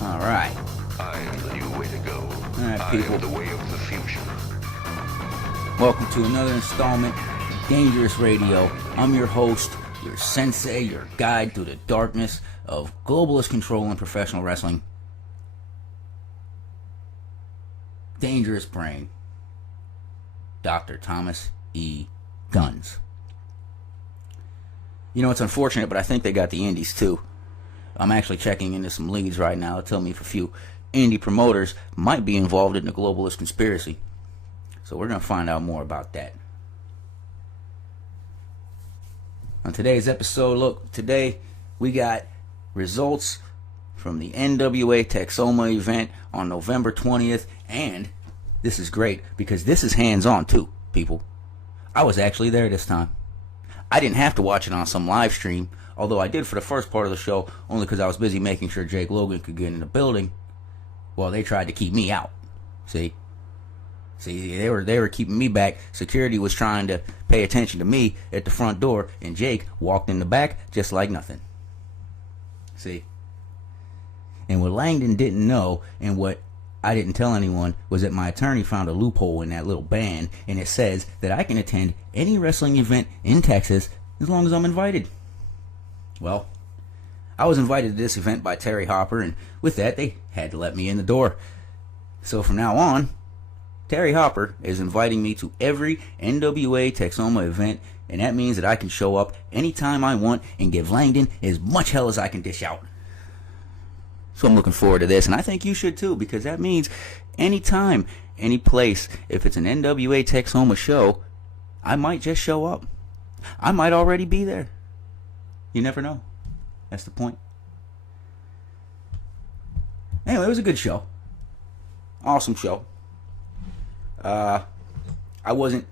All right. I am the new way to go. All right, I people. am the way of the future. Welcome to another installment of Dangerous Radio. I'm your host, your sensei, your guide through the darkness of globalist control in professional wrestling. Dangerous Brain. Dr. Thomas E. Guns. You know, it's unfortunate, but I think they got the indies too. I'm actually checking into some leads right now to tell me if a few indie promoters might be involved in the globalist conspiracy. So we're going to find out more about that. On today's episode, look, today we got results from the Nwa Texoma event on November 20th, and this is great because this is hands-on too, people. I was actually there this time. I didn't have to watch it on some live stream, although I did for the first part of the show, only because I was busy making sure Jake Logan could get in the building while they tried to keep me out. See, they were keeping me back. Security was trying to pay attention to me at the front door, and Jake walked in the back just like nothing. See? And what Langdon didn't know, and what I didn't tell anyone, was that my attorney found a loophole in that little ban, and it says that I can attend any wrestling event in Texas as long as I'm invited. Well, I was invited to this event by Terry Hopper, and with that, they had to let me in the door. So from now on, Terry Hopper is inviting me to every Nwa Texoma event, and that means that I can show up anytime I want and give Langdon as much hell as I can dish out. So I'm looking forward to this, and I think you should too, because that means anytime, any place, if it's an Nwa Texoma show, I might just show up. I might already be there. You never know. That's the point. Anyway, it was a good show. Awesome show. I wasn't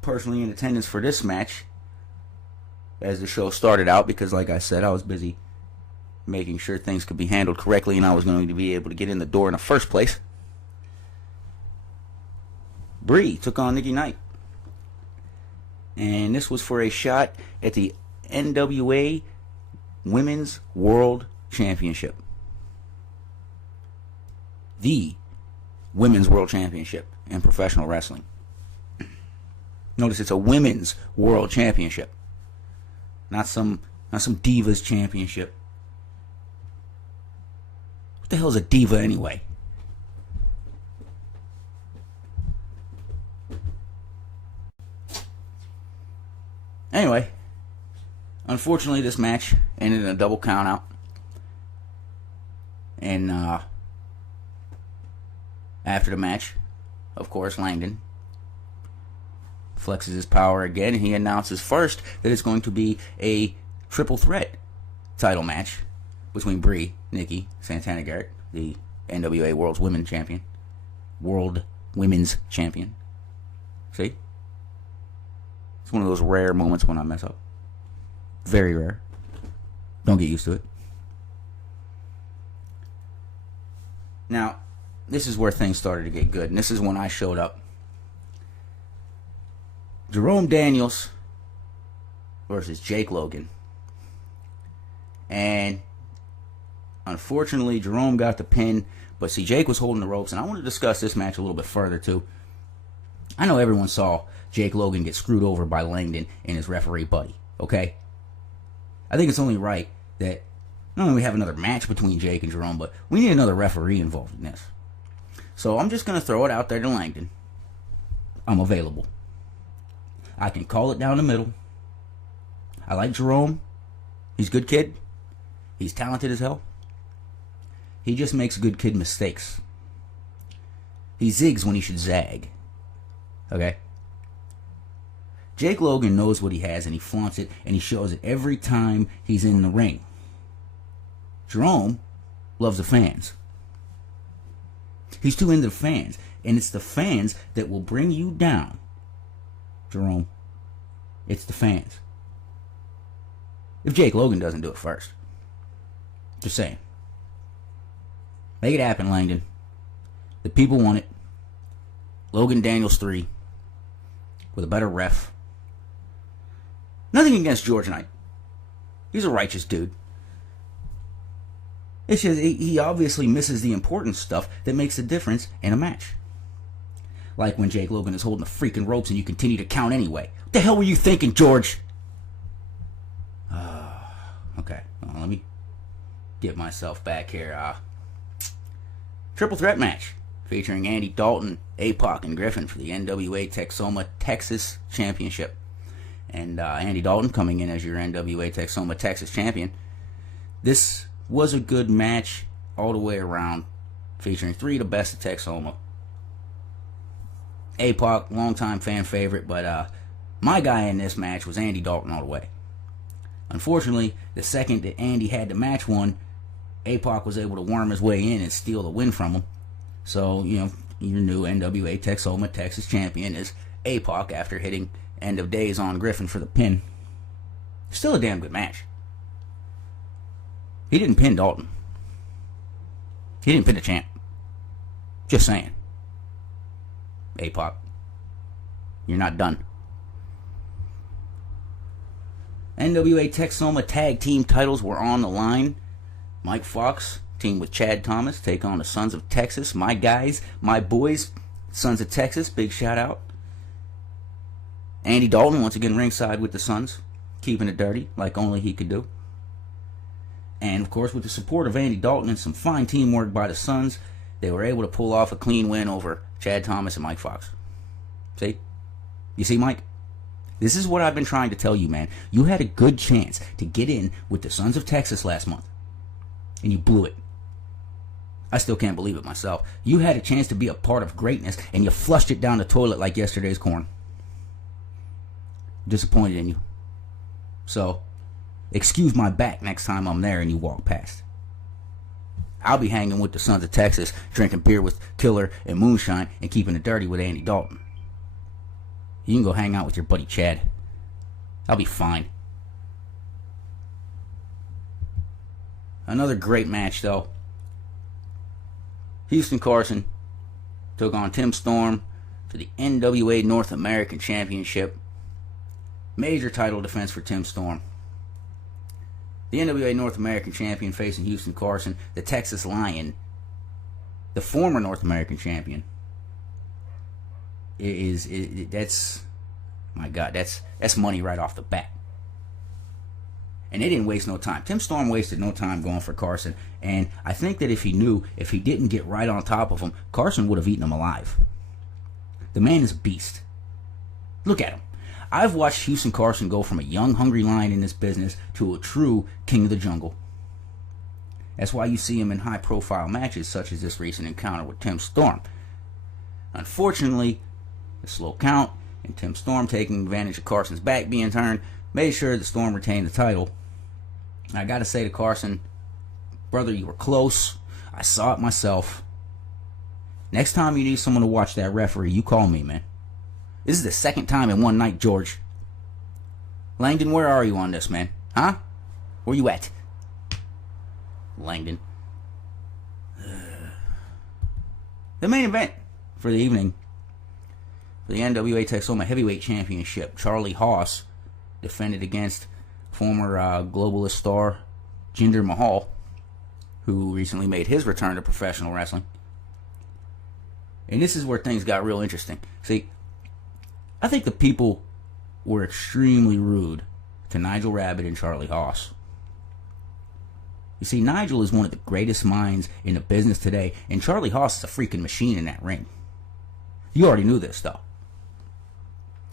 personally in attendance for this match as the show started out because, like I said, I was busy making sure things could be handled correctly and I was going to be able to get in the door in the first place. Bree took on Nikki Knight. And this was for a shot at the NWA Women's World Championship. The Women's World Championship in professional wrestling. Notice it's a Women's World Championship. Not some Divas Championship. What the hell is a diva anyway? Anyway, unfortunately this match ended in a double count out. And after the match, of course, Langdon flexes his power again, and he announces first that it's going to be a triple threat title match between Bree, Nikki, Santana Garrett, the NWA World's Women's Champion. World Women's Champion. See? It's one of those rare moments when I mess up. Very rare. Don't get used to it. Now, this is where things started to get good, and this is when I showed up. Jerome Daniels versus Jake Logan. And unfortunately, Jerome got the pin, but see, Jake was holding the ropes, and I want to discuss this match a little bit further, too. I know everyone saw Jake Logan get screwed over by Langdon and his referee buddy, okay? I think it's only right that not only we have another match between Jake and Jerome, but we need another referee involved in this. So I'm just going to throw it out there to Langdon. I'm available. I can call it down the middle. I like Jerome. He's a good kid. He's talented as hell. He just makes good kid mistakes. He zigs when he should zag. Okay? Jake Logan knows what he has, and he flaunts it, and he shows it every time he's in the ring. Jerome loves the fans. He's too into the fans, and it's the fans that will bring you down. Jerome, it's the fans. If Jake Logan doesn't do it first. Just saying. Make it happen, Langdon. The people want it. Logan Daniels 3 with a better ref. Nothing against George Knight. He's a righteous dude. It's just he obviously misses the important stuff that makes a difference in a match. Like when Jake Logan is holding the freaking ropes and you continue to count anyway. What the hell were you thinking, George? Okay, well, let me get myself back here. Triple threat match featuring Andy Dalton, APOC, and Griffin for the NWA Texoma Texas Championship. And Andy Dalton coming in as your NWA Texoma Texas Champion. This was a good match all the way around, featuring three of the best of Texoma. APOC, longtime fan favorite, but my guy in this match was Andy Dalton all the way. Unfortunately, the second that Andy had the match won, APOC was able to worm his way in and steal the win from him. So, your new NWA Texoma Texas Champion is APOC after hitting End of Days on Griffin for the pin. Still a damn good match. He didn't pin Dalton. He didn't pin the champ. Just saying. APOC, you're not done. NWA Texoma Tag Team titles were on the line. Mike Fox, team with Chad Thomas, take on the Sons of Texas. My guys, my boys, Sons of Texas, big shout out. Andy Dalton, once again ringside with the Sons, keeping it dirty like only he could do. And of course, with the support of Andy Dalton and some fine teamwork by the Sons, they were able to pull off a clean win over Chad Thomas and Mike Fox. See? You see, Mike? This is what I've been trying to tell you, man. You had a good chance to get in with the Sons of Texas last month, and you blew it. I still can't believe it myself. You had a chance to be a part of greatness, and you flushed it down the toilet like yesterday's corn. Disappointed in you. So, excuse my back next time I'm there and you walk past. I'll be hanging with the Sons of Texas, drinking beer with Killer and Moonshine, and keeping it dirty with Andy Dalton. You can go hang out with your buddy Chad. I'll be fine. Another great match, though. Houston Carson took on Tim Storm for the NWA North American Championship. Major title defense for Tim Storm. The NWA North American Champion facing Houston Carson, the Texas Lion, the former North American Champion. That's, my God, that's money right off the bat. And they didn't waste no time. Tim Storm wasted no time going for Carson. And I think that if he knew, if he didn't get right on top of him, Carson would have eaten him alive. The man is a beast. Look at him. I've watched Houston Carson go from a young, hungry lion in this business to a true king of the jungle. That's why you see him in high-profile matches such as this recent encounter with Tim Storm. Unfortunately, the slow count and Tim Storm taking advantage of Carson's back being turned made sure that Storm retained the title. I gotta say to Carson, brother, you were close. I saw it myself. Next time you need someone to watch that referee, you call me, man. This is the second time in one night, George. Langdon, where are you on this, man? Huh? Where you at? Langdon. The main event for the evening, for the NWA Texoma Heavyweight Championship, Charlie Haas defended against former globalist star Jinder Mahal, who recently made his return to professional wrestling. And this is where things got real interesting. See, I think the people were extremely rude to Nigel Rabbit and Charlie Haas. You see, Nigel is one of the greatest minds in the business today, and Charlie Haas is a freaking machine in that ring. You already knew this, though.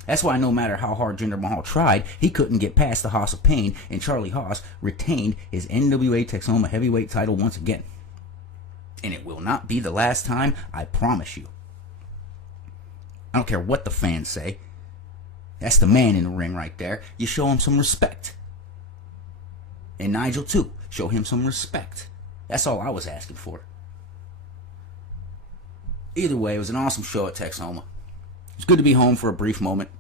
That's why no matter how hard Jinder Mahal tried, he couldn't get past the Haas of Pain, and Charlie Haas retained his NWA Texoma Heavyweight title once again. And it will not be the last time, I promise you. I don't care what the fans say. That's the man in the ring right there. You show him some respect. And Nigel, too. Show him some respect. That's all I was asking for. Either way, it was an awesome show at Texoma. It's good to be home for a brief moment.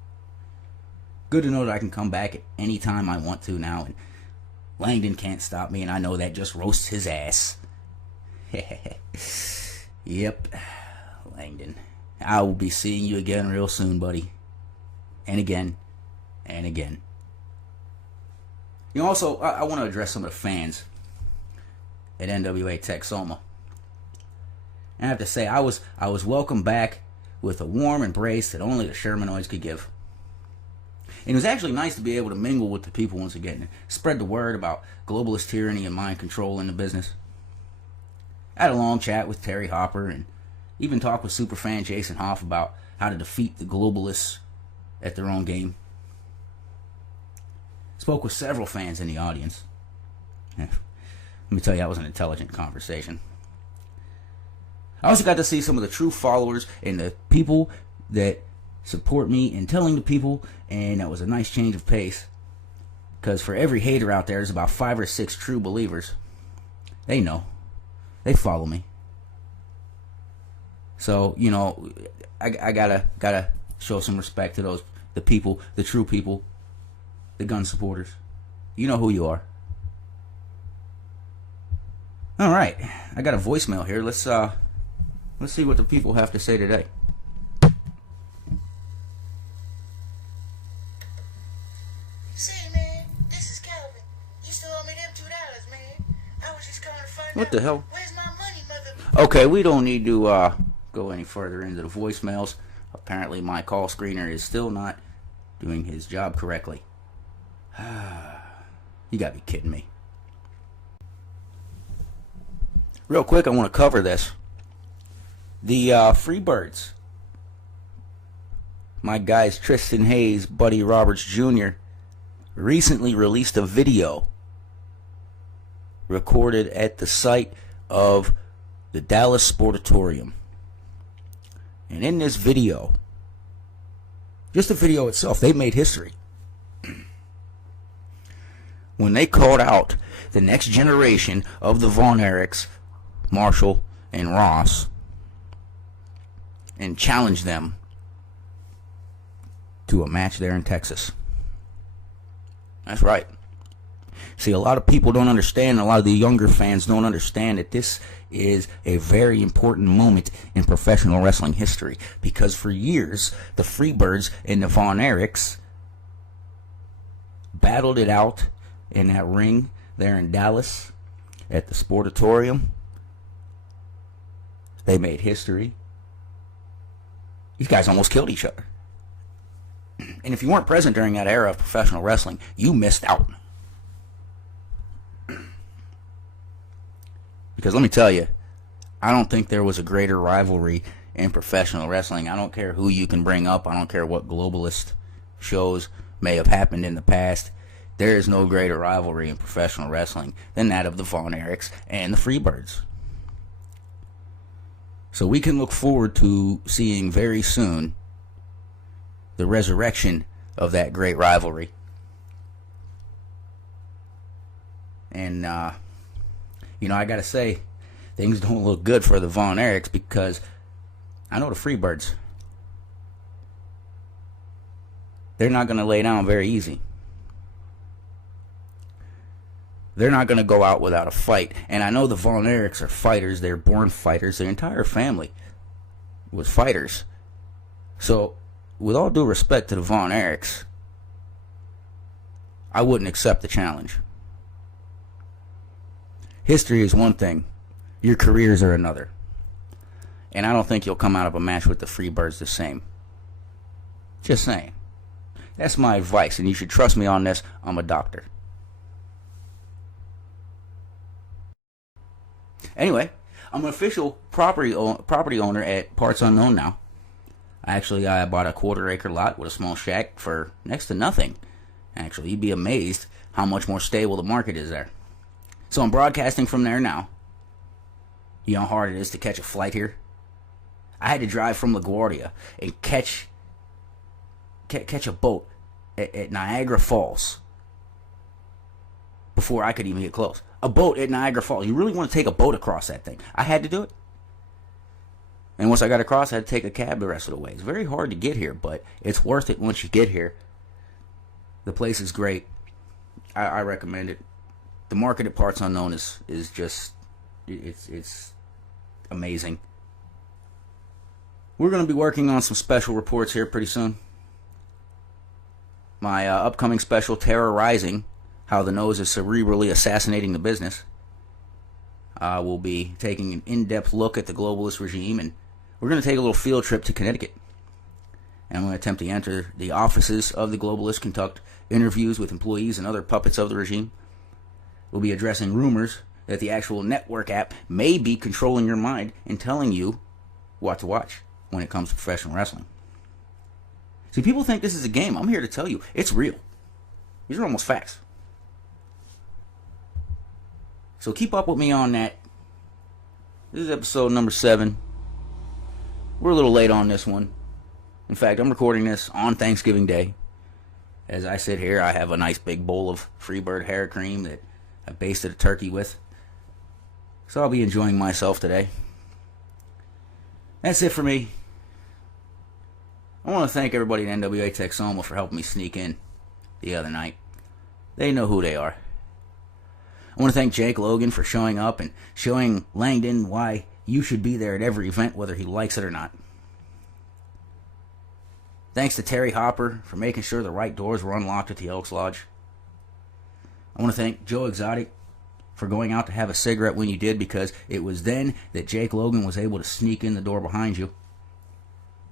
Good to know that I can come back at any time I want to now. And Langdon can't stop me, and I know that just roasts his ass. Yep. Langdon. I will be seeing you again real soon, buddy. And again. And again. You know, also, I want to address some of the fans. at NWA Texoma. And I have to say, I was welcomed back with a warm embrace that only the Shermanoids could give. And it was actually nice to be able to mingle with the people once again and spread the word about globalist tyranny and mind control in the business. I had a long chat with Terry Hopper and even talked with superfan Jason Hoff about how to defeat the globalists at their own game. Spoke with several fans in the audience. Let me tell you, that was an intelligent conversation. I also got to see some of the true followers and the people that support me in telling the people, and that was a nice change of pace. Because for every hater out there, there's about 5 or 6 true believers. They know. They follow me. So, you know, I gotta show some respect to the people, the true people, the gun supporters. You know who you are. All right, I got a voicemail here. Let's see what the people have to say today. Say, man, this is Calvin. You still owe me them $2, man. I was just calling to find What out. the hell? Where's my money, mother? Okay, we don't need to go any further into the voicemails. Apparently, my call screener is still not doing his job correctly. You gotta be kidding me. Real quick, I want to cover this. The Freebirds. My guys Tristan Hayes, Buddy Roberts Jr. recently released a video recorded at the site of the Dallas Sportatorium. And in this video, just the video itself, they made history. When they called out the next generation of the Von Erichs, Marshall and Ross, and challenged them to a match there in Texas. That's right. See, a lot of people don't understand, a lot of the younger fans don't understand that this is a very important moment in professional wrestling history, because for years, the Freebirds and the Von Erichs battled it out in that ring there in Dallas at the Sportatorium. They made history. These guys almost killed each other. And if you weren't present during that era of professional wrestling, you missed out. Because let me tell you, I don't think there was a greater rivalry in professional wrestling. I don't care who you can bring up. I don't care what globalist shows may have happened in the past. There is no greater rivalry in professional wrestling than that of the Von Erichs and the Freebirds. So we can look forward to seeing very soon the resurrection of that great rivalry. And, you know, I gotta say, things don't look good for the Von Erichs, because I know the Freebirds, they're not gonna lay down very easy. They're not going to go out without a fight. And I know the Von Erichs are fighters. They're born fighters. Their entire family was fighters. So, with all due respect to the Von Erichs, I wouldn't accept the challenge. History is one thing. Your careers are another. And I don't think you'll come out of a match with the Freebirds the same. Just saying. That's my advice, and you should trust me on this. I'm a doctor. Anyway, I'm an official property owner at Parts Unknown now. Actually, I bought a 1/4-acre lot with a small shack for next to nothing. Actually, you'd be amazed how much more stable the market is there. So I'm broadcasting from there now. You know how hard it is to catch a flight here? I had to drive from LaGuardia and catch a boat at Niagara Falls before I could even get close. A boat at Niagara Falls. You really want to take a boat across that thing? I had to do it. And once I got across, I had to take a cab the rest of the way. It's very hard to get here, but it's worth it once you get here. The place is great. I recommend it. The market at Parts Unknown is just, it's amazing. We're going to be working on some special reports here pretty soon. My upcoming special, Terror Rising, how the nose is cerebrally assassinating the business. We'll be taking an in-depth look at the globalist regime, and we're going to take a little field trip to Connecticut. And I'm going to attempt to enter the offices of the globalists, conduct interviews with employees and other puppets of the regime. We'll be addressing rumors that the actual network app may be controlling your mind and telling you what to watch when it comes to professional wrestling. See, people think this is a game. I'm here to tell you, it's real. These are almost facts. So keep up with me on that. This is episode number 7. We're a little late on this one. In fact, I'm recording this on Thanksgiving Day. As I sit here, I have a nice big bowl of Freebird hair cream that I basted a turkey with. So I'll be enjoying myself today. That's it for me. I want to thank everybody at Nwa Texoma for helping me sneak in the other night. They know who they are. I want to thank Jake Logan for showing up and showing Langdon why you should be there at every event, whether he likes it or not. Thanks to Terry Hopper for making sure the right doors were unlocked at the Elks Lodge. I want to thank Joe Exotic for going out to have a cigarette when you did, because it was then that Jake Logan was able to sneak in the door behind you.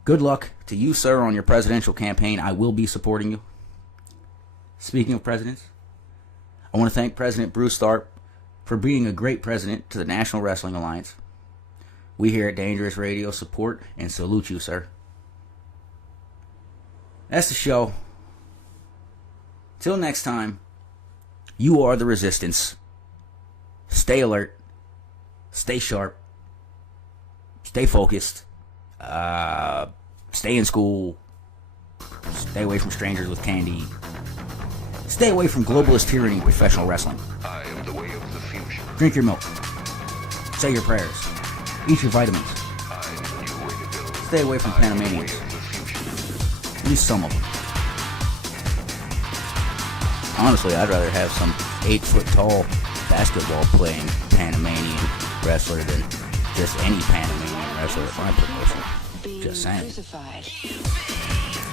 Good luck to you, sir, on your presidential campaign. I will be supporting you. Speaking of presidents, I want to thank President Bruce Tharp for being a great president to the National Wrestling Alliance. We here at Dangerous Radio support and salute you, sir. That's the show. Till next time, you are the resistance. Stay alert. Stay sharp. Stay focused. Stay in school. Stay away from strangers with candy. Stay away from globalist tyranny in professional wrestling. I am the way of the future. Drink your milk. Say your prayers. Eat your vitamins. I am the new way to go. Stay away from I am the way Panamanians. of the future. At least some of them. Honestly, I'd rather have some 8-foot-tall basketball playing Panamanian wrestler than just any Panamanian wrestler at my promotion. Just saying.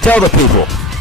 Tell the people.